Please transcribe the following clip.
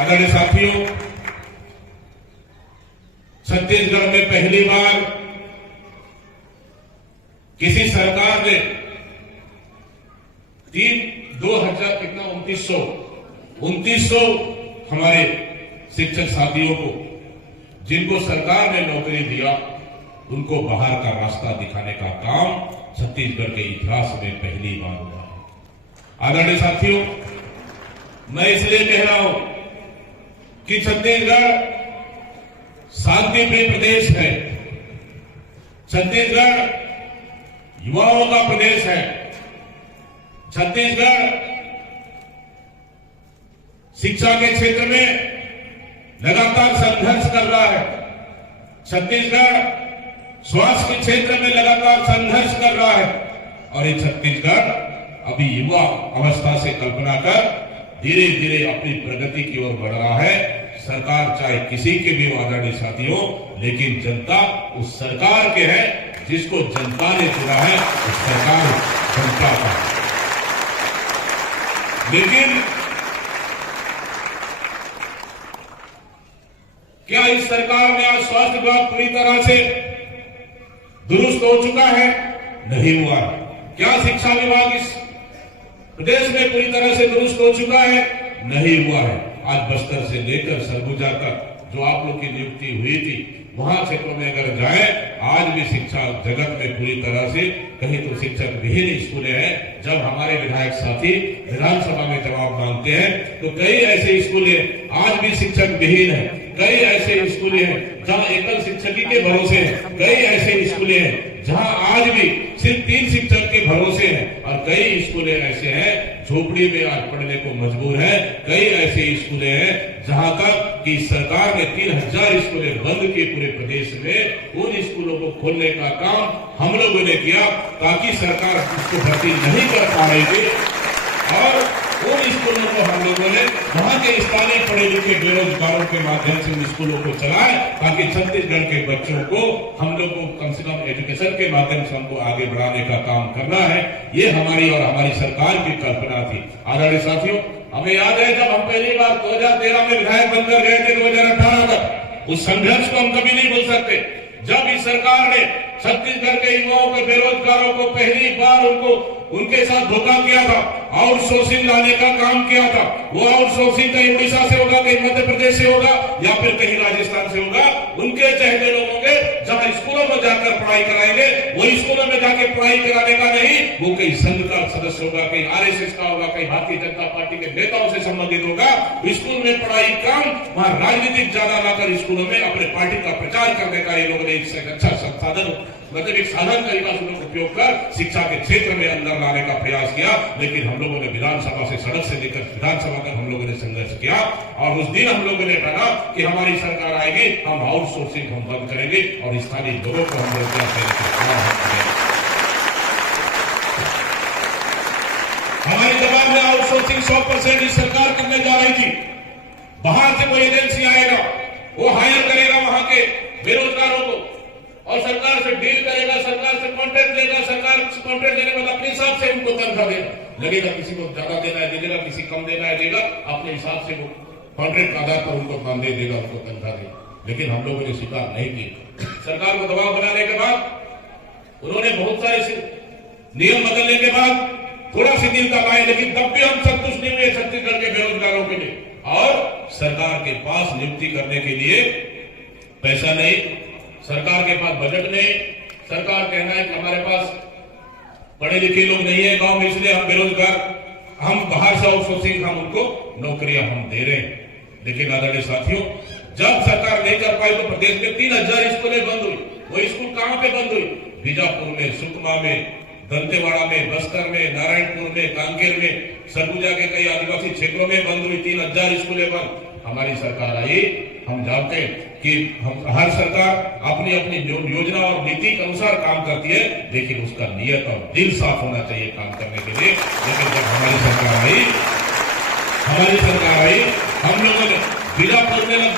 आदरणीय साथियों, छत्तीसगढ़ में पहली बार किसी सरकार ने 2900 हमारे शिक्षक साथियों को, जिनको सरकार ने नौकरी दिया, उनको बाहर का रास्ता दिखाने का काम छत्तीसगढ़ के इतिहास में पहली बार हुआ है। आदरणीय साथियों, मैं इसलिए कह रहा हूं कि छत्तीसगढ़ शांतिप्रिय प्रदेश है, छत्तीसगढ़ युवाओं का प्रदेश है, छत्तीसगढ़ शिक्षा के क्षेत्र में लगातार संघर्ष कर रहा है, छत्तीसगढ़ स्वास्थ्य के क्षेत्र में लगातार संघर्ष कर रहा है और ये छत्तीसगढ़ अभी युवा अवस्था से कल्पना कर धीरे धीरे अपनी प्रगति की ओर बढ़ रहा है। सरकार चाहे किसी के भी हो आदरणीय साथियों, लेकिन जनता उस सरकार के है जिसको जनता ने चुना है, उस सरकार जनता का। लेकिन क्या इस सरकार में आज स्वास्थ्य विभाग पूरी तरह से दुरुस्त हो चुका है? नहीं हुआ। क्या शिक्षा विभाग इस प्रदेश में पूरी तरह से दुरुस्त हो चुका है? नहीं हुआ है। आज बस्तर से लेकर सरगुजा तक जो आप लोग की नियुक्ति हुई थी, वहां क्षेत्रों में अगर जाए, आज भी शिक्षा जगत में पूरी तरह से कहीं तो शिक्षक विहीन स्कूलें हैं। जब हमारे विधायक साथी विधानसभा में जवाब मांगते हैं तो कई ऐसे स्कूलें आज भी शिक्षक विहीन है, कई ऐसे स्कूलें हैं जहां एकल शिक्षक के भरोसे हैं, कई ऐसे स्कूलें हैं जहां आज भी सिर्फ 3 शिक्षक के भरोसे हैं और कई स्कूलें ऐसे हैं झोपड़ी में आज पढ़ने को मजबूर है, कई ऐसे स्कूलें हैं जहां तक कि सरकार ने 3000 स्कूलें बंद की पूरे प्रदेश में। उन स्कूलों को खोलने का काम हम लोगों ने किया ताकि सरकार उसको भर्ती नहीं कर पा रही थी और उन स्कूलों को हम लोगों ने वहां के स्थानीय पढ़े लिखे बेरोजगारों के माध्यम से उन स्कूलों को चलाए ताकि छत्तीसगढ़ के बच्चों को हम लोग को कम से कम एजुकेशन के माध्यम से हमको आगे बढ़ाने का काम करना है। ये हमारी और हमारी सरकार की कल्पना थी। आदरणीय साथियों, हमें याद है जब हम पहली बार 2013 में विधायक बनकर गए थे 2018 तक, उस संघर्ष को हम कभी नहीं भूल सकते। जब इस सरकार ने छत्तीसगढ़ के युवाओं के बेरोजगारों को पहली बार उनके साथ धोखा किया था, आउटसोर्सिंग लाने का काम किया था। वो आउटसोर्सिंग कहीं उड़ीसा से होगा, कहीं मध्य प्रदेश से होगा या फिर कहीं राजस्थान से होगा। उनके चहेते लोग होंगे जहां स्कूलों में जाकर पढ़ाई कराएंगे, वही स्कूलों में जाकर पढ़ाई कराने का नहीं, वो कहीं संघ का सदस्य होगा, कहीं आरएसएस का होगा, कहीं भारतीय जनता पार्टी के नेताओं से संबंधित होगा। स्कूल में पढ़ाई काम, वहां राजनीतिक ज्यादा लाकर स्कूलों में अपने पार्टी का प्रचार करने का ये लोगों ने एक अच्छा संसाधन मतलब एक साधन तरीका से उपयोग कर शिक्षा के क्षेत्र में अंदर लाने का प्रयास किया। लेकिन हम लोगों ने विधानसभा से सड़क से लेकर विधानसभा तक हम लोगों ने संघर्ष किया और उस दिन हम लोगों ने कहा कि हमारी सरकार आएगी, हम आउटसोर्सिंग हम बंद करेंगे और स्थानीय लोगों को हम रोजगार देने का काम करेंगे। हमारे जवाब में आउटसोर्सिंग 100% इस सरकार करने जा रही थी। बाहर से कोई एजेंसी आएगा, वो हायर करेगा वहां के बेरोजगारों को और सरकार से डील करेगा, सरकार से कॉन्ट्रैक्ट लेगा, सरकार से कॉन्ट्रैक्ट लेने के बाद अपने हिसाब से उनको तनख्वाह देगा। लगेगा किसी को ज्यादा देना है दे देगा, किसी कम देना है देगा, अपने हिसाब से वो कॉन्ट्रैक्ट आधार पर उनको मानदेय देगा, उनको तनख्वाह देगा। लेकिन हम लोगों ने स्वीकार नहीं की। सरकार को दबाव बनाने के बाद उन्होंने बहुत सारे नियम बदलने के बाद थोड़ा शिथिलता लाए, लेकिन तब भी हम संतुष्ट नहीं हुए छत्तीसगढ़ के बेरोजगारों के लिए। और सरकार के पास नियुक्ति करने के लिए पैसा नहीं, सरकार के पास बजट नहीं। सरकार कहना है कि हमारे पास पढ़े लिखे लोग नहीं है गांव में, इसलिए हम बेरोजगार, हम बाहर से आउटसोर्सिंग हम उनको नौकरियां हम दे रहे हैं। लेकिन आदरणीय साथियों, जब सरकार नहीं कर पाई तो प्रदेश में 3000 स्कूलें बंद हुई। वो स्कूल कहां पे बंद हुई? बीजापुर में, सुकमा में, दंतेवाड़ा में, बस्तर में, नारायणपुर में, कांकेर में, सरगुजा के कई आदिवासी क्षेत्रों में बंद हुई। 3000 स्कूलें बंद। हमारी सरकार आई, हम जानते हैं कि हर सरकार अपनी अपनी योजना और नीति के अनुसार काम करती है, लेकिन उसका नियत और दिल साफ होना चाहिए काम करने के लिए। लेकिन जब हमारी सरकार आई, हम लोगों ने बीजापुर में लगभग